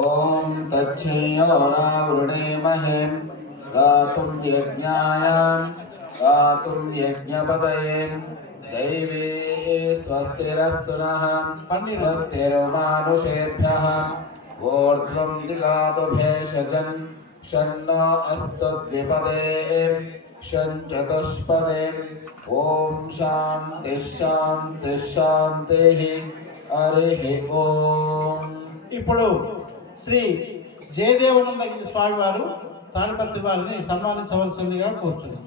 ओम तच्छेयोरावृणेमहे गातुं यज्ञाय गातुं यज्ञपतये दैवे स्वस्तिरस्तु नः स्वस्तिर्मानुषेभ्यः ऊर्ध्वं जिगातु भेषजन् शन्नो अस्तु द्विपदे शञ्चतुष्पदे ओम शांति शांति शांति हरि ओम। ఇప్పుడు శ్రీ జయదేవానందగిరి స్వామి వారు తాడిపత్రి వారిని సన్మానించవలసిందిగా కోరుతున్నాను.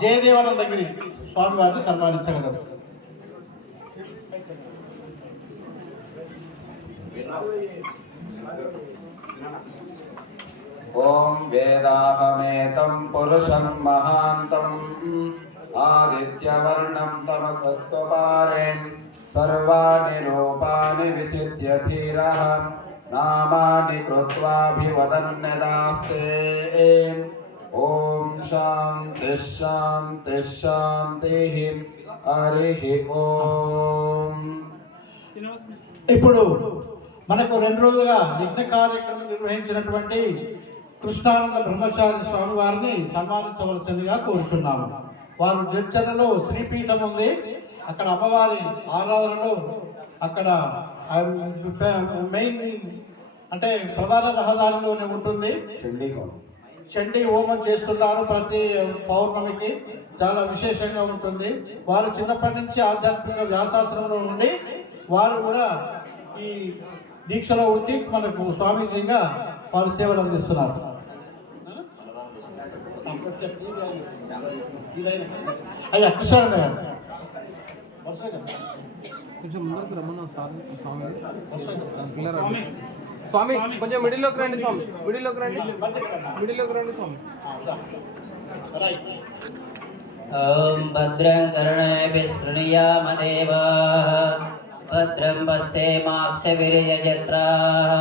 జయదేవానందగిరి స్వామి వారిని సన్మానించగలరు. ओम वेदाहमेतं पुरुषं महान्तं आदित्यवर्णं तमसस्तु पारे सर्वाणि रूपाणि विचित्य धीरः नामानि कृत्वाभिवदन्यदास्ते ओम शांति शांति शांति हरि ओम। ఇప్పుడు మనకు 2 రోజులుగా యజ్ఞ కార్యక్రమం నిర్వహించినటువంటి కృష్ణానంద బ్రహ్మచారి స్వామి వారిని సన్మానించవలసిందిగా కోరుచున్నాము. వారు జడ్చర్లలో శ్రీపీఠం ఉంది, అక్కడ అమ్మవారి ఆరాధనలో అక్కడ మెయిన్ అంటే ప్రధాన రహదారిలోనే ఉంటుంది. చండీ హోమం చేస్తున్నారు ప్రతి పౌర్ణమికి, చాలా విశేషంగా ఉంటుంది. వారు చిన్నప్పటి నుంచి ఆధ్యాత్మిక వ్యాసాశ్రమంలో ఉండి వారు కూడా ఈ దీక్షలో ఉండి మనకు స్వామీజీగా వారు సేవలు అందిస్తున్నారు. అయ్యా కృష్ణానంద గారు స్వామి కొంచెం మిడిల్లోకి రండి స్వామి, మిడిల్లోకి రండి, మిడిల్లోకి రండి స్వామి. ఓం భద్రం కర్ణేభిः శృణుయామ దేవాः భద్రం పశ్యేమాక్షభిర్యజత్రాः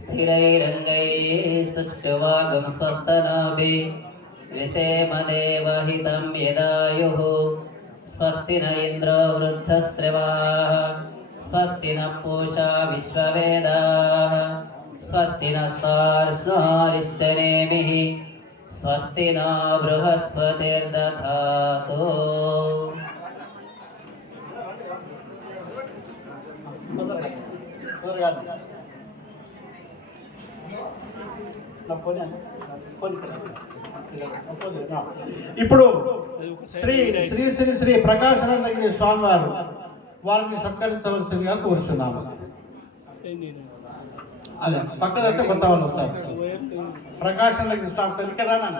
స్థిరైరంగైస్తుష్టువాగం స్వస్తనాభిः విషేమ దేవహితం యదాయుః స్వస్తి న ఇంద్రో వృద్ధశ్రవాः స్వస్తి న పూషా విశ్వవేదాः స్వస్తి నస్తార్ష్ణో అరిష్టనేమిః స్వస్తి న బృహస్పతిర్దధాతు. ఇప్పుడు శ్రీ శ్రీ శ్రీ శ్రీ ప్రకాశానందగిరి స్వామి వారు వారిని సత్కరించవలసిందిగా కోరుచున్నాము. అదే పక్కదంటే కొత్త వాళ్ళు వస్తారు. ప్రకాశానందగిరి స్వామి కలికరానా